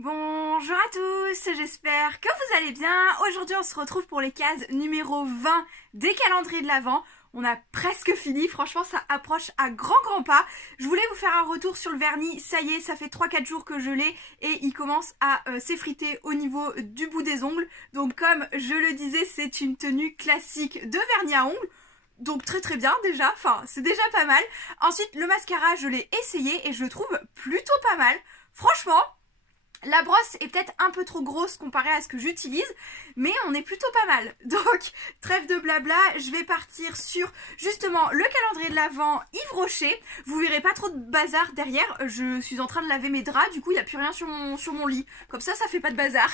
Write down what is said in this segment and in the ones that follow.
Bonjour à tous, j'espère que vous allez bien. Aujourd'hui on se retrouve pour les cases numéro 20 des calendriers de l'Avent. On a presque fini, franchement ça approche à grands pas. Je voulais vous faire un retour sur le vernis, ça y est, ça fait 3-4 jours que je l'ai et il commence à s'effriter au niveau du bout des ongles. Donc comme je le disais, c'est une tenue classique de vernis à ongles. Donc très bien déjà, enfin c'est déjà pas mal. Ensuite le mascara je l'ai essayé et je le trouve plutôt pas mal. Franchement, la brosse est peut-être un peu trop grosse comparée à ce que j'utilise, mais on est plutôt pas mal. Donc, trêve de blabla, je vais partir sur justement le calendrier de l'Avent Yves Rocher. Vous verrez pas trop de bazar derrière, je suis en train de laver mes draps, du coup il n'y a plus rien sur mon lit. Comme ça fait pas de bazar.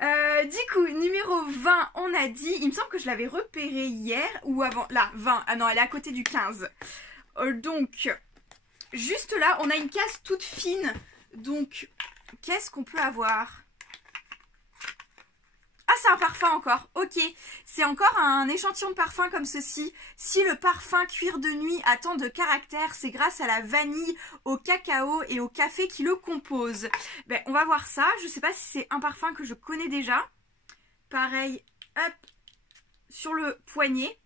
Du coup, numéro 20, on a dit, il me semble que je l'avais repéré hier, ou avant, là, 20, ah non, elle est à côté du 15. Donc, juste là, on a une case toute fine. Donc, qu'est-ce qu'on peut avoir? Ah, c'est un parfum encore. Ok, c'est encore un échantillon de parfum comme ceci. Si le parfum cuir de nuit a tant de caractère, c'est grâce à la vanille, au cacao et au café qui le composent. Ben, on va voir ça. Je sais pas si c'est un parfum que je connais déjà. Pareil, hop, sur le poignet.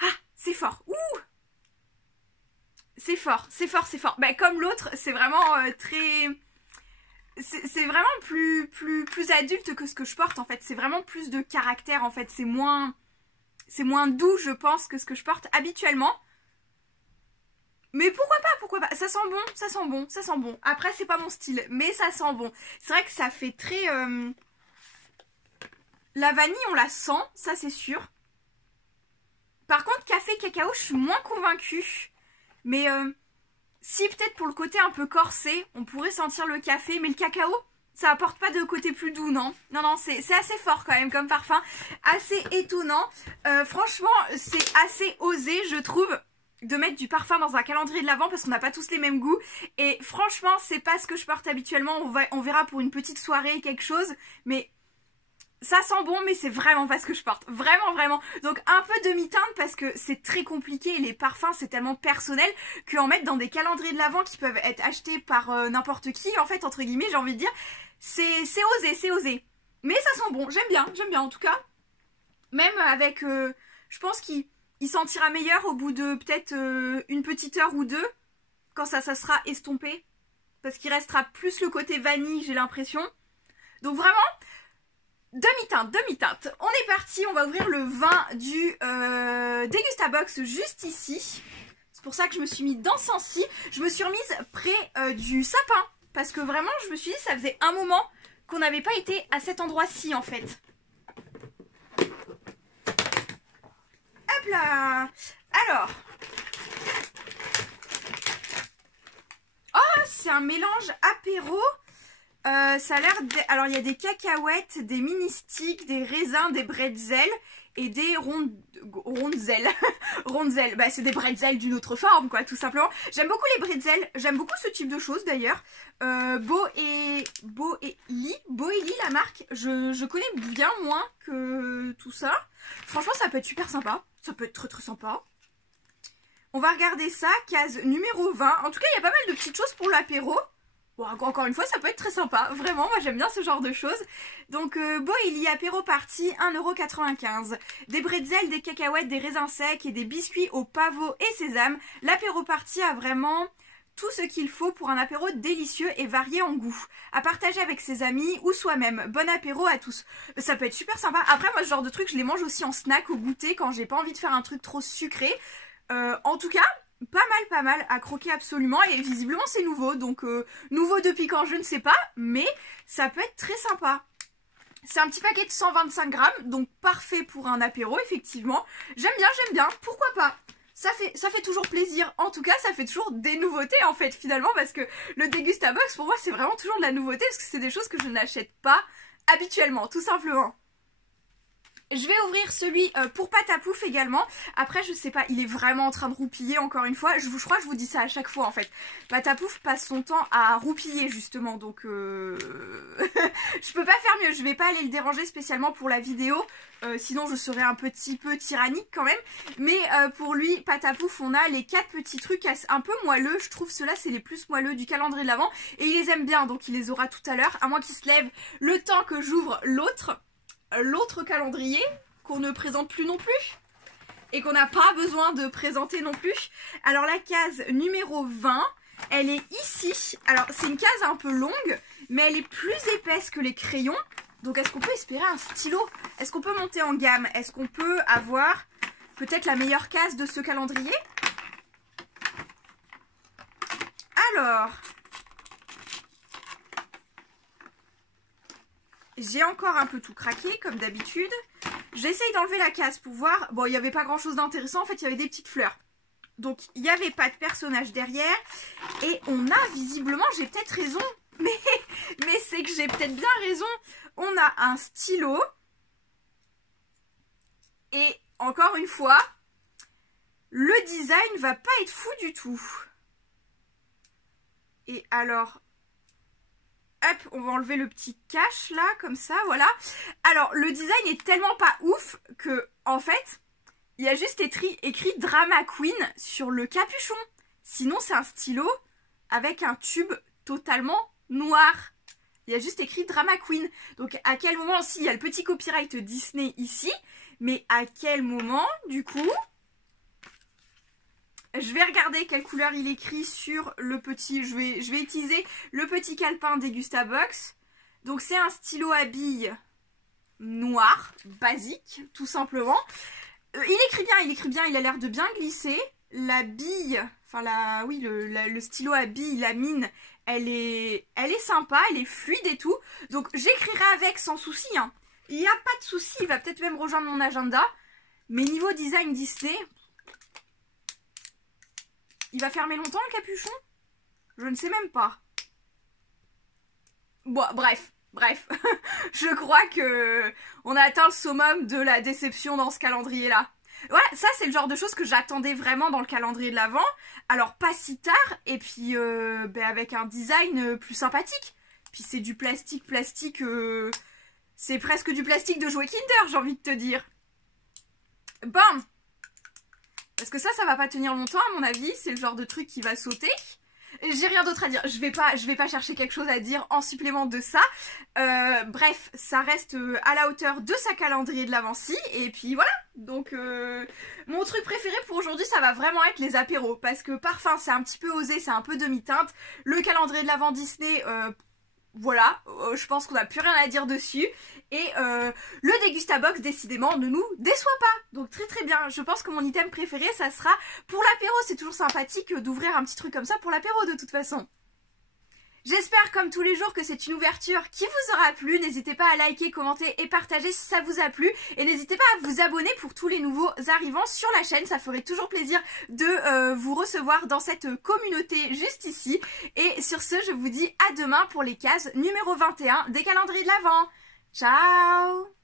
Ah, c'est fort. Ouh! C'est fort, c'est fort, c'est fort. Bah, comme l'autre, c'est vraiment très... C'est vraiment plus adulte que ce que je porte en fait. C'est vraiment plus de caractère en fait. C'est moins doux je pense que ce que je porte habituellement. Mais pourquoi pas. Ça sent bon, ça sent bon, ça sent bon. Après c'est pas mon style, mais ça sent bon. C'est vrai que ça fait très... La vanille on la sent, ça c'est sûr. Par contre café cacao je suis moins convaincue. Mais si peut-être pour le côté un peu corsé, on pourrait sentir le café, mais le cacao, ça apporte pas de côté plus doux, non? Non, c'est assez fort quand même comme parfum, assez étonnant. Franchement, c'est assez osé, je trouve, de mettre du parfum dans un calendrier de l'Avent parce qu'on n'a pas tous les mêmes goûts. Et franchement, c'est pas ce que je porte habituellement, on verra pour une petite soirée, quelque chose, mais... Ça sent bon, mais c'est vraiment pas ce que je porte. Vraiment. Donc un peu demi-teinte parce que c'est très compliqué et les parfums c'est tellement personnel qu'en mettre dans des calendriers de l'Avent qui peuvent être achetés par n'importe qui, en fait, entre guillemets, j'ai envie de dire, c'est osé. Mais ça sent bon, j'aime bien en tout cas. Même avec, je pense qu'il sentira meilleur au bout de peut-être une petite heure ou deux, quand ça sera estompé. Parce qu'il restera plus le côté vanille, j'ai l'impression. Donc vraiment... Demi-teinte. On est parti, on va ouvrir le vin du Degustabox juste ici. C'est pour ça que je me suis mis dans ce sens-ci. Je me suis remise près du sapin. Parce que vraiment, je me suis dit, ça faisait un moment qu'on n'avait pas été à cet endroit-ci, en fait. Hop là! Alors. Oh, c'est un mélange apéro. Ça a l'air... Alors, il y a des cacahuètes, des mini-sticks, des raisins, des bretzels et des rondzels. Rondzels, bah c'est des bretzels d'une autre forme, quoi, tout simplement. J'aime beaucoup les bretzels, j'aime beaucoup ce type de choses, d'ailleurs. Boeli, la marque, je connais bien moins que tout ça. Franchement, ça peut être super sympa. Ça peut être très sympa. On va regarder ça, case numéro 20. En tout cas, il y a pas mal de petites choses pour l'apéro. Bon, encore une fois, ça peut être très sympa. Vraiment, moi j'aime bien ce genre de choses. Donc, Boeli apéro party, 1,95 €. Des bretzels, des cacahuètes, des raisins secs et des biscuits au pavot et sésame. L'apéro party a vraiment tout ce qu'il faut pour un apéro délicieux et varié en goût. À partager avec ses amis ou soi-même. Bon apéro à tous. Ça peut être super sympa. Après, moi, ce genre de truc, je les mange aussi en snack, au goûter, quand j'ai pas envie de faire un truc trop sucré. En tout cas... Pas mal à croquer absolument et visiblement c'est nouveau, donc nouveau depuis quand je ne sais pas, mais ça peut être très sympa. C'est un petit paquet de 125 grammes, donc parfait pour un apéro effectivement. J'aime bien, pourquoi pas. Ça fait toujours plaisir, en tout cas ça fait toujours des nouveautés en fait finalement, parce que le Degustabox pour moi c'est vraiment toujours de la nouveauté, parce que c'est des choses que je n'achète pas habituellement, tout simplement. Je vais ouvrir celui pour Patapouf également. Après, je sais pas, il est vraiment en train de roupiller encore une fois. Je crois que je vous dis ça à chaque fois en fait. Patapouf passe son temps à roupiller justement, donc je peux pas faire mieux. Je vais pas aller le déranger spécialement pour la vidéo. Sinon, je serais un petit peu tyrannique quand même. Mais pour lui, Patapouf, on a les 4 petits trucs un peu moelleux. Je trouve ceux-là, c'est les plus moelleux du calendrier de l'Avent. Et il les aime bien, donc il les aura tout à l'heure. À moins qu'il se lève le temps que j'ouvre l'autre calendrier qu'on ne présente plus non plus et qu'on n'a pas besoin de présenter non plus. Alors la case numéro 20, elle est ici. Alors c'est une case un peu longue, mais elle est plus épaisse que les crayons. Donc est-ce qu'on peut espérer un stylo? Est-ce qu'on peut monter en gamme? Est-ce qu'on peut avoir peut-être la meilleure case de ce calendrier? Alors... j'ai encore un peu tout craqué, comme d'habitude. J'essaye d'enlever la case pour voir. Bon, il n'y avait pas grand-chose d'intéressant. En fait, il y avait des petites fleurs. Donc, il n'y avait pas de personnage derrière. Et on a visiblement, j'ai peut-être raison. Mais c'est que j'ai peut-être bien raison. On a un stylo. Et encore une fois, le design va pas être fou du tout. Et alors... hop, on va enlever le petit cache là, comme ça, voilà. Alors, le design est tellement pas ouf que, en fait, il y a juste écrit Drama Queen sur le capuchon. Sinon, c'est un stylo avec un tube totalement noir. Il y a juste écrit Drama Queen. Donc, à quel moment, si, il y a le petit copyright Disney ici, mais à quel moment, du coup... je vais regarder quelle couleur il écrit sur le petit... Je vais utiliser le petit calepin Degustabox. Donc c'est un stylo à billes noir, basique, tout simplement. Il écrit bien, il a l'air de bien glisser. La bille, enfin oui, le stylo à billes, la mine, elle est sympa, elle est fluide et tout. Donc j'écrirai avec sans souci, hein. Il n'y a pas de souci, il va peut-être même rejoindre mon agenda. Mais niveau design Disney... il va fermer longtemps le capuchon? Je ne sais même pas. Bon, bref. Je crois que on a atteint le summum de la déception dans ce calendrier-là. Voilà, ça c'est le genre de choses que j'attendais vraiment dans le calendrier de l'Avent. Alors pas si tard, et puis avec un design plus sympathique. Puis c'est du plastique, c'est presque du plastique de jouet Kinder, j'ai envie de te dire. Bon. Parce que ça va pas tenir longtemps à mon avis, c'est le genre de truc qui va sauter. J'ai rien d'autre à dire, je vais pas chercher quelque chose à dire en supplément de ça. Bref, ça reste à la hauteur de sa calendrier de l'Avent-ci, et puis voilà. Donc mon truc préféré pour aujourd'hui, ça va vraiment être les apéros, parce que parfum c'est un petit peu osé, c'est un peu demi-teinte. Le calendrier de l'Avent Disney... voilà, je pense qu'on n'a plus rien à dire dessus. Et le Degustabox, décidément, ne nous déçoit pas. Donc très bien, je pense que mon item préféré, ça sera pour l'apéro. C'est toujours sympathique d'ouvrir un petit truc comme ça pour l'apéro de toute façon. J'espère comme tous les jours que c'est une ouverture qui vous aura plu. N'hésitez pas à liker, commenter et partager si ça vous a plu. Et n'hésitez pas à vous abonner pour tous les nouveaux arrivants sur la chaîne. Ça ferait toujours plaisir de vous recevoir dans cette communauté juste ici. Et sur ce, je vous dis à demain pour les cases numéro 21 des calendriers de l'Avent. Ciao!